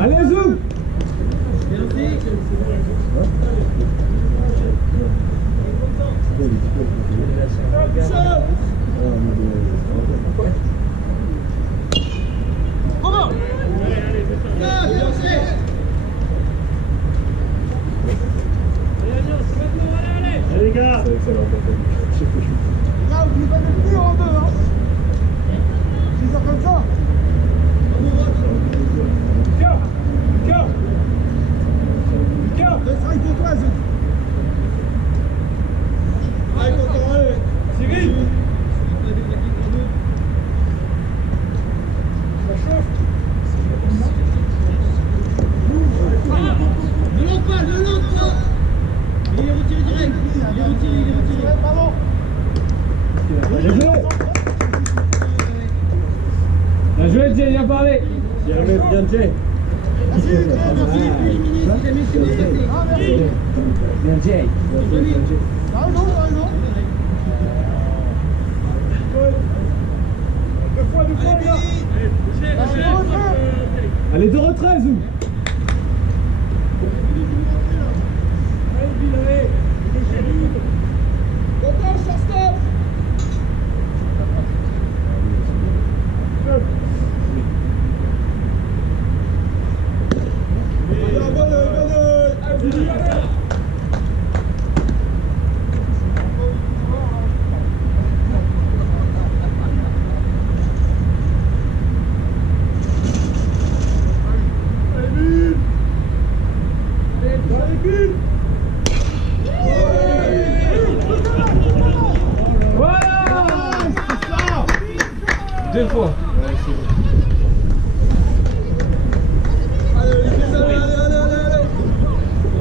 Allez, Zou! Allez les gars! Là, vous ne pas plus en deux, hein. C'est ça comme ça. Laisse rien pour toi, Zou. Allez, content, allez. Cyril. Ça chauffe. Ne lance pas, ne lance pas. Il est retiré direct. Il est retiré. Pardon. Bien joué! Bien joué, Jay, bien parlé! Bien, Jay! Merci, Bien, Jay! t'as raison, t'as raison. Deux fois, les gars! Allez, de retrait, Zou! Content, shortstop. Deux fois!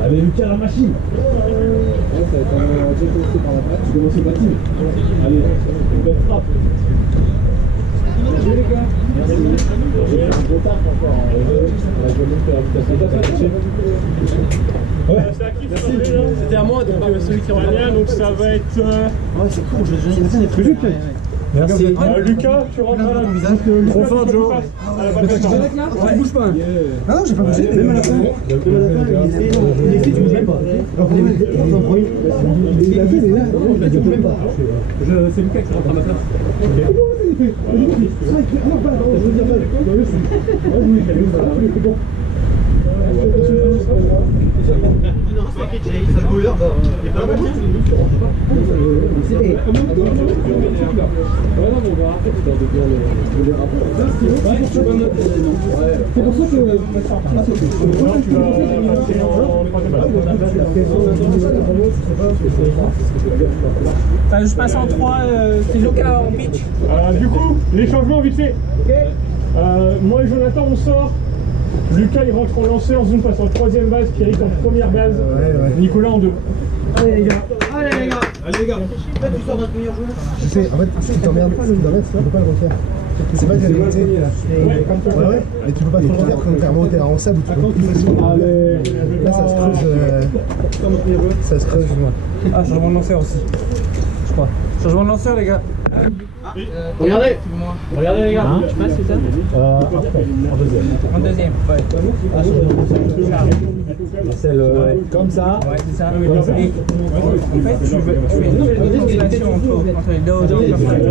Allez, Lucas, la machine! Ça va être un jet commencé par la frappe. Tu commences au batting. Allez, une belle frappe. Bien joué, les gars. Merci. J'ai fait un gros taf encore. On va jouer monter la vitesse. Ouais. C'est à qui? Merci. C'était à moi, donc celui qui rentre. Bien, donc ça va être. Ouais, c'est cool, je vais donner des trucs. Merci. Lucas, tu rentres à la visage. Trop fort, Joe. Ouais, bouge pas. Ah non, j'ai pas bougé. Même à la fin. Il est fait, tu bouges même pas. Alors, il a fait, mais là, tu bouges même pas. C'est Lucas qui rentre à ma place. C'est pour ça que Je passe en 3, c'est Lucas en pitch. Du coup, les changements vite fait. Moi et Jonathan, on sort. Lucas il rentre en lanceur, Zoom passe en troisième base, Pierrick en première base, Nicolas en deux. Allez les gars. Allez, les gars. Là, tu sors notre meilleur joueur. Je sais, en fait, ce qui t'emmerde, c'est qu'on peut pas le refaire. C'est pas de la vérité. Ouais, mais tu peux pas trop le refaire quand clairement t'es en sable, tu peux plus facilement. Là, ça se creuse. Ça se creuse, moi. Ah, changement de lanceur aussi. Je crois. Changement de lanceur, les gars. regardez, les gars. Tu passes, c'est ça En deuxième. En deuxième, ouais. Celle comme ça. Ouais, c'est ça. Et, en fait, tu fais une oscillation entre les deux.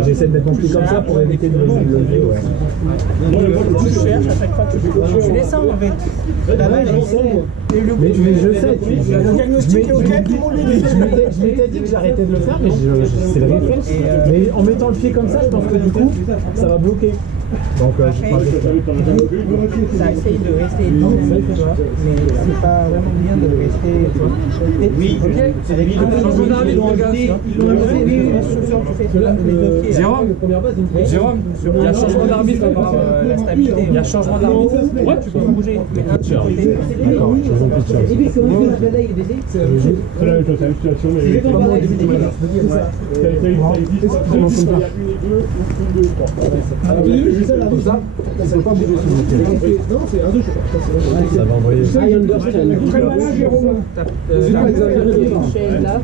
J'essaie d'être non plus comme ça pour éviter de lever. Tu cherches à chaque fois que tu descends en fait. Là, je sais. Mais je sais. Le diagnostic est ok, tout le monde le dit. Je m'étais dit que j'arrêtais de le faire, mais c'est le réflexe. Mais en mettant le pied comme ça, je pense que du coup, ça va bloquer. Donc, je Après, pense que ça essaye de rester dynamique, tu vois, mais c'est pas vraiment bien de rester. Oui, c'est des vidéos. Changement d'arbitre, Ils l'ont les gars, ajouté. ça. Ils l'ont ajouté. Oui, bien sûr, tu fais cela, les deux pieds. Jérôme, Jérôme, il y a changement d'arbitre par rapport à La stabilité. il y a changement d'arbitre. Ouais, tu peux bouger, mais un petit côté. D'accord, changement de pitch. Et puis, comment il fait la il est baisé? C'est la même chose, c'est la même situation, mais. C'est exactement pareil, c'est des vidéos. Ça existe, il y a une et deux, une, deux, trois. c'est pas bouger sur le Non, c'est un 2, je sais pas. Ça va envoyer. Ça, il y a une personne. Très malin, Jérôme. C'est pas exagéré.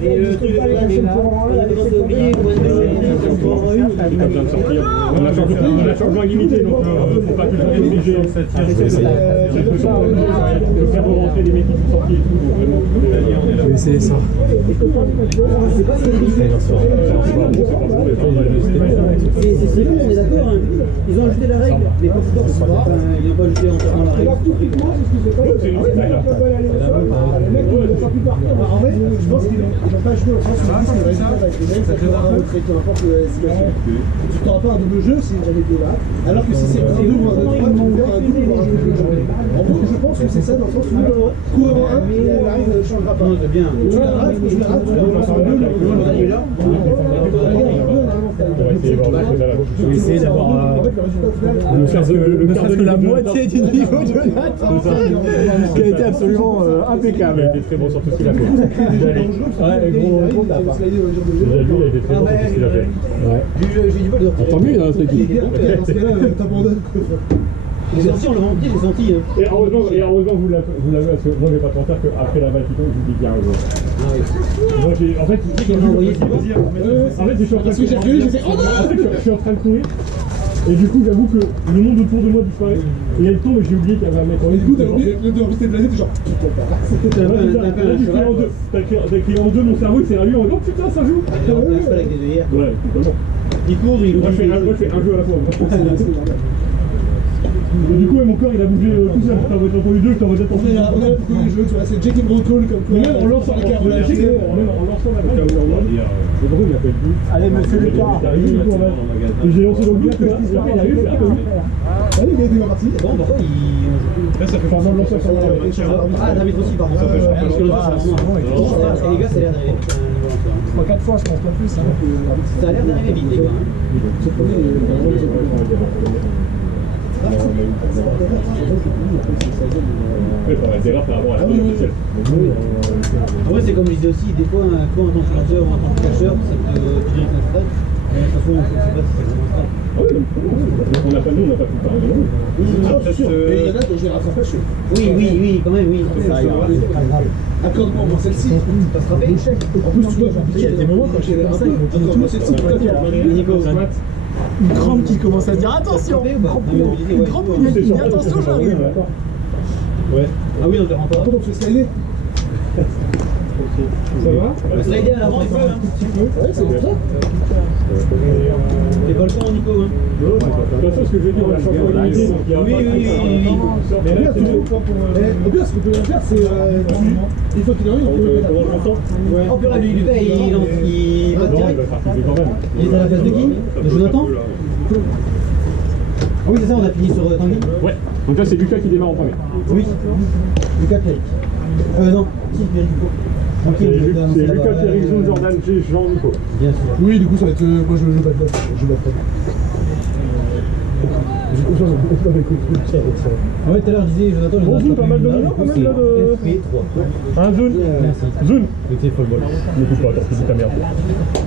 Et le truc, il a commencé à oublier Pas besoin de sortir. On a changement illimité, donc faut pas toujours être obligé. De faire rentrer des mecs qui sont sortis et tout. Vraiment. Je vais essayer ça. C'est bon, on est d'accord. Hein. Ils ont ajouté la règle, mais pas fort, c'est pas. Ils n'ont pas ajouté entièrement la règle. En fait, je pense qu'ils n'ont pas joué au sens où ils disent que le résultat avec les mecs, ça fait un autre, c'est peu importe la situation. Tu n'auras pas un double jeu si jamais tu es là, alors que si c'est un 2 ou un 2-3, tu peux faire un double ou un double jeu. En gros, je pense que c'est ça dans le sens où courant 1, il arrive, ne changera pas. Non, c'est bien. Tu la rates, tu la rates, tu la relances en 2, le est là. Je vais essayer d'avoir ne serait-ce que la moitié du niveau de Jonathan, qui a été absolument impeccable. Il a été très bon sur tout ce qu'il a fait. Ouais, gros tap. Déjà lui, il a été très bon sur tout ce qu'il a fait. J'ai du bol de retirer. Tant mieux, dans cette équipe. Dans ce cas-là, t'abandonnes. J'ai senti, on l'a menti, j'ai senti. Et heureusement, vous l'avez, parce que moi, je vais pas te mentir qu'après la balle qui tombe, je vous dis qu'il y a un joueur. Moi, en fait, je suis en train de courir. Je suis en train de courir. Et du coup, j'avoue que le monde autour de moi disparaît. Et elle tombe et j'ai oublié qu'il y avait un mec. Et du coup, t'as oublié de rester blasé, t'es genre. T'as écrit en deux, mon cerveau il s'est rallué en disant oh putain, ça joue. On a fait avec des œillères. Ouais, totalement. Il court, il Moi, je fais un jeu à la fois. Et du coup, mon corps il a bougé tout seul. T'as entendu deux, t'as entendu On a beaucoup les jeux, tu vois, c'est Jake and Roll comme quoi. même en lançant la balle, c'est drôle, il a fait le but. Allez, monsieur Lucas. Et j'ai lancé le but, et après il arrive, c'est un peu. Allez, il est parti. Bon, pourquoi il. Là, ça fait par exemple lancer sur la Ah, l'arbitre aussi, pardon. Parce que le jeu, c'est vraiment. Et les gars, ça a l'air d'arriver vite. 3-4 fois, je pense pas plus. Ça a l'air d'arriver vite, les gars. En vrai, c'est comme je disais aussi, des fois, quand en tant que lanceur ou en tant que catcheur, ça te dirige un strike. Mais de toute façon, on ne sait pas si c'est vraiment un strike. On n'a pas tout le temps. C'est sûr. Mais il y en a que j'ai rattrapé, je suis. Oui, quand même, oui. Accorde-moi celle-ci. T'as frappé? En plus, tu vois, il y a des moments quand j'ai un peu. Accorde-moi celle-ci. Nico, Une crampe qui commence à dire attention. Une crampe qui dit attention, j'arrive. Ouais. Ah oui, on te rend pas. Après, on fait slider. Ça va? Slider à l'avant, il faut un petit peu. Ouais, c'est bien ça. T'es pas le temps, Nico. Hein. De toute façon, ce que je veux dire, on a changement limité, donc il y a Oui. Mais là, c'est tout. Au pire, ce qu'on peut faire, c'est. Une fois qu'il est en ligne, on peut le mettre. Oh purée, lui, il va Non, il direct. va participer quand même. Il est à la place de qui? De Jonathan? Ah oui, c'est ça, on a fini sur Tanguy. Ouais. Donc là, c'est Lucas qui démarre en premier. Oui. Lucas Pierrick. Non, qui Pierrick Nico. Ok, C'est Lucas, Pierrick, Zoom, Jordan, G, Jean, Nico. Bien sûr. Oui, du coup, ça va être. Moi, je bats pas. Je bats pas. J'ai confiance en avec le truc. Ah ouais, tout à l'heure, je disais, Jonathan, Bon, Zoom, pas mal de noms, quand même, là, de... FP3. Un Zoom. Merci. Zoom. C'était full ball. N'écoute pas, attends, tu dis ta merde.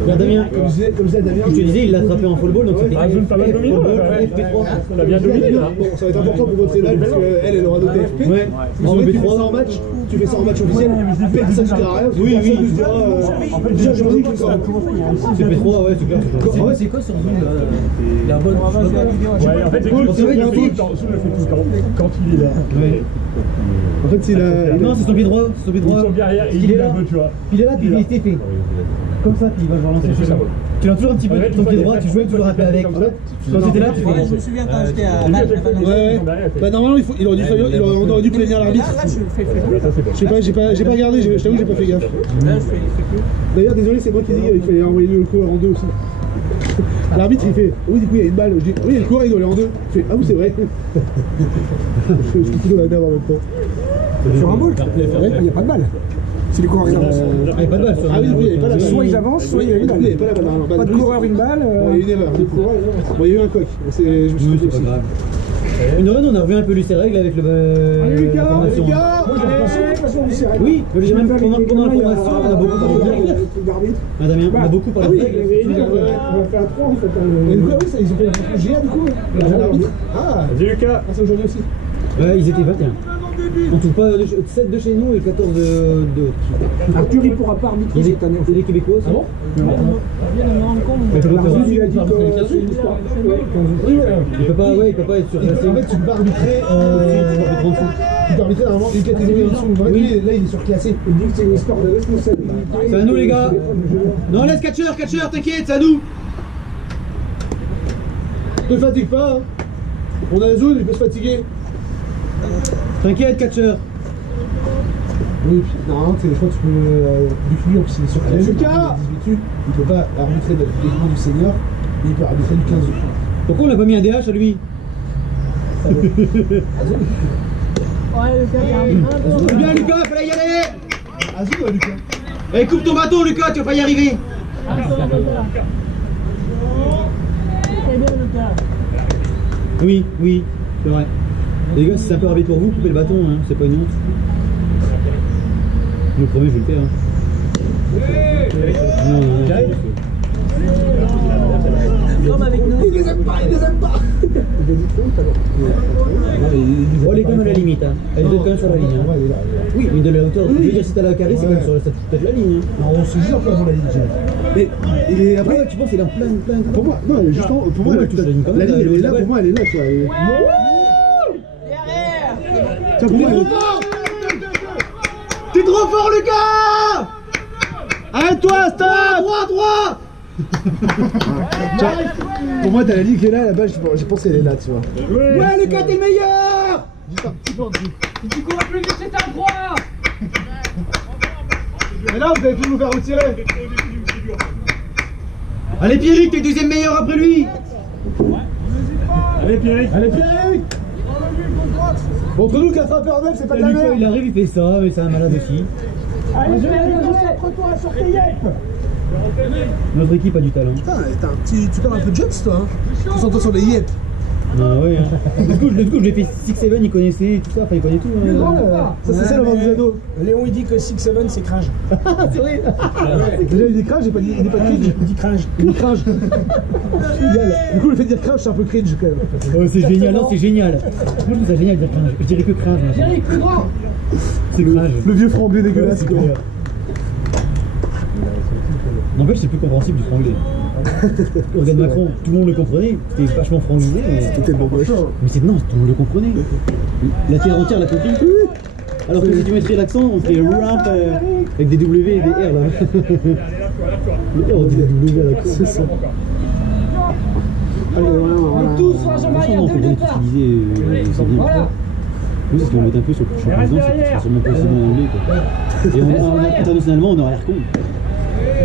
Regarde, Damien. Comme je disais à Damien. Je te disais, il l'a attrapé en full ball, donc c'était Un Zoom pas mal dominé, full ball, ouais. FP3. T'as bien dominé, là. Bon, ça va être important pour votre élève parce qu'elle aura noté FP. Ouais. Mais En c'est vrai que tu fais FP3. ça en match, tu fais ça en match officiel, personne ne dira rien. Oui. Personne ne se dira. Déjà, je dis que ça. C'est FP3, ouais, c'est clair. Ah ouais, c'est quoi sur Zoom là? Il y a un bon. Ouais, en fait, c'est cool. Zoom le fait tout le temps. Zoom le fait tout le temps. Quand il est là. En fait, c'est la. Non, c'est son pied droit, c'est son pied droit. Son pied arrière, Il est là. tu vois. Il est là, puis il est TP. Comme ça, puis il va relancer. C'est ça. Tu l'as toujours un petit peu ton pied droit, tu jouais, tu le rappelles avec. Quand t'étais là, tu fais Je me souviens quand j'étais à Mal. Ouais. Bah, normalement, on aurait dû prévenir l'arbitre. Là, je fais plus. Je sais pas, j'ai pas regardé, je t'avoue, j'ai pas fait gaffe. Là, je fais plus. D'ailleurs, désolé, c'est moi qui ai dit qu'il fallait envoyer le coup en 2 aussi. L'arbitre il fait oui du coup il y a une balle, je dis oui le coureur il doit aller en deux. Il fait ah oui c'est vrai. Je suis tout dans la merde en même temps. Sur un ball, il n'y a pas de balle. Si les coureurs ils avancent. Ah, il n'y a pas de balle sur Ah oui, du coup, il y avait pas la balle. Soit ils avancent, soit il y a une Il n'y avait balle. pas la balle. Non, Pas de coureur, une balle. Bon, il y a eu une erreur. Bon, il y a eu un coq. Je me suis Oui, trompé c'est aussi. pas grave. Une heure, on a revu un peu lui ses règles avec le. Lucas, la formation. Lucas, moi j'ai l'impression que c'est vrai. Oui, je veux dire, même pendant la formation, on a beaucoup parlé de règles. Ah, Damien, on a beaucoup parlé de règles. On va faire 3 en fait. Et du coup, oui, ça, ils ont fait la fonction GA du coup. L'arbitre. Ah, Vas-y Lucas. c'est aujourd'hui aussi. Ouais, ils étaient 21. En tout cas, 7 de chez nous et 14 de. Arthur il pourra pas arbitrer cette année. Et les Québécois aussi. Ah bon Mais comment faire Il a dit que c'est une histoire. Il peut pas être sur la En fait, tu peux pas arbitrer. Tu peux arbitrer normalement une catégorie en dessous. Oui, là, il est surclassé. Il dit que c'est une histoire de responsabilité. C'est à nous les gars. Non, laisse catcheur, t'inquiète, c'est à nous. Ne fatigue pas. Hein. On a la zone, il peut se fatiguer. T'inquiète, catcheur. Oui, puis normalement, je crois que tu peux. Du flux, en plus, il est surclassé. Lucas, il peut pas arbitrer l'équipement du senior, mais il peut arbitrer du 15 jours. Pourquoi on a pas mis un DH à lui? C'est bien Lucas, fallait y aller. Azul, Lucas. Allez, coupe ton bâton Lucas, tu vas pas y arriver. Oui, c'est vrai. Les gars, si c'est un peu rapide pour vous, coupez le bâton, hein, c'est pas une honte. Le premier, je vais le faire. Hein. Non. il les aime pas. Oh, elle est quand même à la limite. Hein. Elle doit être quand même sur la ligne. Hein. Oui, mais de la hauteur. Je veux dire, si t'as la carré, c'est quand même sur la peut-être la ligne. Hein. Non, on se jure pas avant la ligne. Mais il est Après, après. tu penses qu'il est en plein. Pour moi, non, mais justement, pour moi, Ouais, la touche la ligne quand même, ligne, elle est là. ouais. Pour moi, elle est là, tu vois. Tiens, pour moi, elle est là. T'es trop fort, Lucas! Arrête-toi, stop! Droit! Pour moi, t'as la ligne qui est là, là-bas, je pense qu'elle est là, tu vois. Ouais, Lucas, t'es le meilleur! Juste un petit peu en dessous. Tu cours plus vite, c'est un droit. Mais là, vous avez pu nous faire retirer. Allez, Pierrick, t'es le deuxième meilleur après lui! Allez Pierrick. Entre nous, qu'un frappeur même, c'est pas de la Lucas, merde. il arrive, il fait ça, mais c'est un malade aussi. Allez, concentre-toi sur tes yep. Notre équipe a du talent. Putain, tu parles un peu de jumps, toi, hein. Concentre-toi sur les yep. Ah ouais, hein. Le coup, je l'ai fait 6-7, il connaissait tout ça, enfin il connaît tout. Hein. Ça, c'est ça, le vent des ados. Léon il dit que 6-7 c'est cringe. C'est vrai. Déjà, il dit cringe, il dit pas de cringe. Il dit cringe. Il dit cringe. Génial. Du coup, le fait de dire cringe, c'est un peu cringe quand même. Oh, c'est génial, non, c'est génial. Moi je trouve ça génial de dire cringe. Je dirais que cringe. moi. Pierrick, plus grand. C'est cringe. Le vieux franglais dégueulasse, C'est quoi. clair. N'empêche, c'est plus compréhensible du franglais. Regarde Macron, tout le monde le comprenait, c'était vachement franglais, mais C'était tellement moche. Mais c'est non, tout le monde le comprenait. La terre entière l'a compris. Alors que si tu mettrais l'accent, on ferait ramp avec des W et des R là. Le R on dit des W à la con. C'est ça. Allez, Tous face au Franchement, barrière on dès le comprenait tout départ. ce qu'il disait, c'est bien. Voilà. Nous, c'est ce qu'on met un peu sur le prochain président, c'est que c'est sûrement pas aussi bon en anglais quoi. Et internationalement, on aurait l'air con.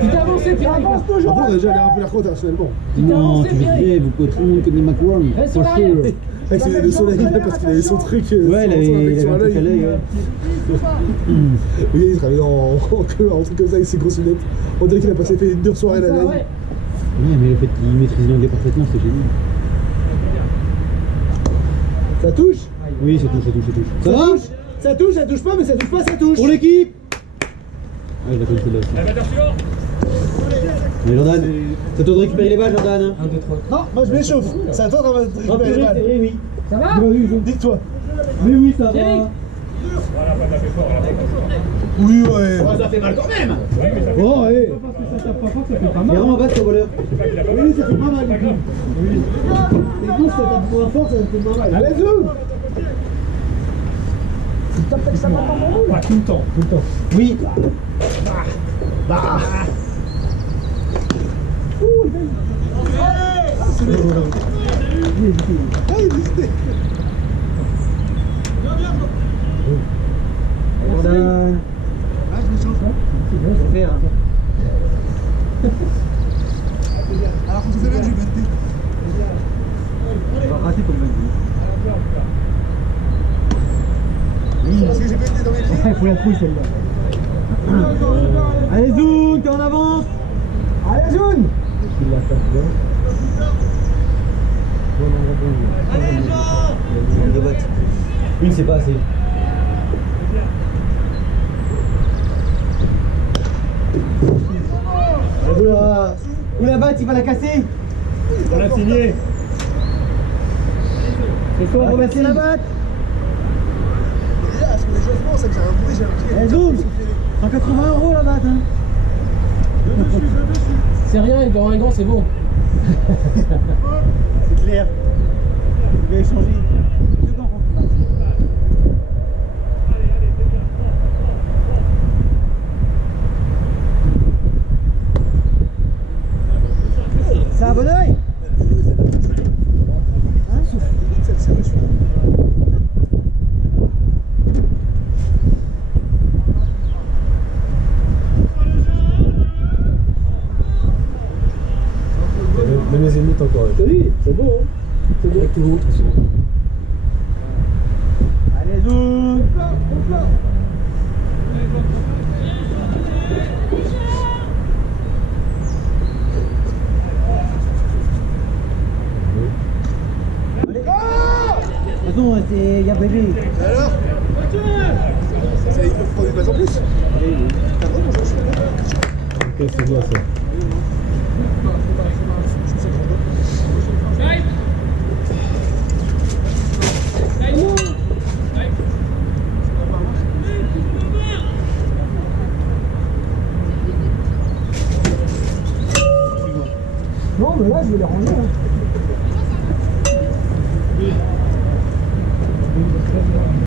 Tu t'es avancé, Pierrick. Avance Après, toujours. on a déjà l'air un peu l'air con internationalement. Non, tu rêves, ou quoi, tout le monde connaît Macron. Reste sur Pour l'arrière. sûr. Avec le soleil, là, parce qu'il avait son truc. Ouais, il avait sur un truc à l'œil. l'œil. Oui, il travaillait en truc comme ça avec ses grosses lunettes. On dirait qu'il a passé fait une dure soirée la Ça, veille. ouais. Ouais, mais le fait qu'il maîtrise l'anglais parfaitement, c'est génial. Ça touche? Oui, ça touche. Ça va? Ça touche pas, mais ça touche pas, ça touche. Pour l'équipe! Ah, je la connais celle-là aussi. Mais Jordan, c'est à toi de récupérer les balles, Jordan. Hein. Non, moi je m'échauffe. C'est à toi de Oh, récupérer les purée, c'est balles. vrai, oui. Ça va? Dis-toi. Mais oui, ça va. Pierrick. Oui, ouais. Ça fait mal quand même. Oh, ouais. Il est vraiment bas ce voleur. Oui, ça fait pas mal. Oui. Et non, c'est pas pour fort, ça fait pas mal. Allez, zou. Pas tout le temps. Oui. Jordan. Alors, faut se faire du faut la trouille celle-là. Allez Zoun, t'es en avance. Allez Zoun. Une, c'est pas assez. Oula, oula, batte, il va la casser. On l'a signé. Ce soir, On va casser la batte. Parce que les changements, ça me fait un bruit, j'ai l'impression. Eh Zoun, 180 € la batte. Hein. C'est rien, une grand c'est bon. C'est clair. Je vais échanger. Deux gants contre batte. C'est un bon oeil. Même les ennemis encore. T'as dit, c'est bon. Hein. C'est bon. Avec tout le monde, c'est bon. Allez Zoun. Attention, il y a bébé. Et alors ça, il faut des bases en plus. T'as vraiment mangé, je suis d'accord. Ok, c'est bien ça. Non, mais là, je vais les ranger. Hein.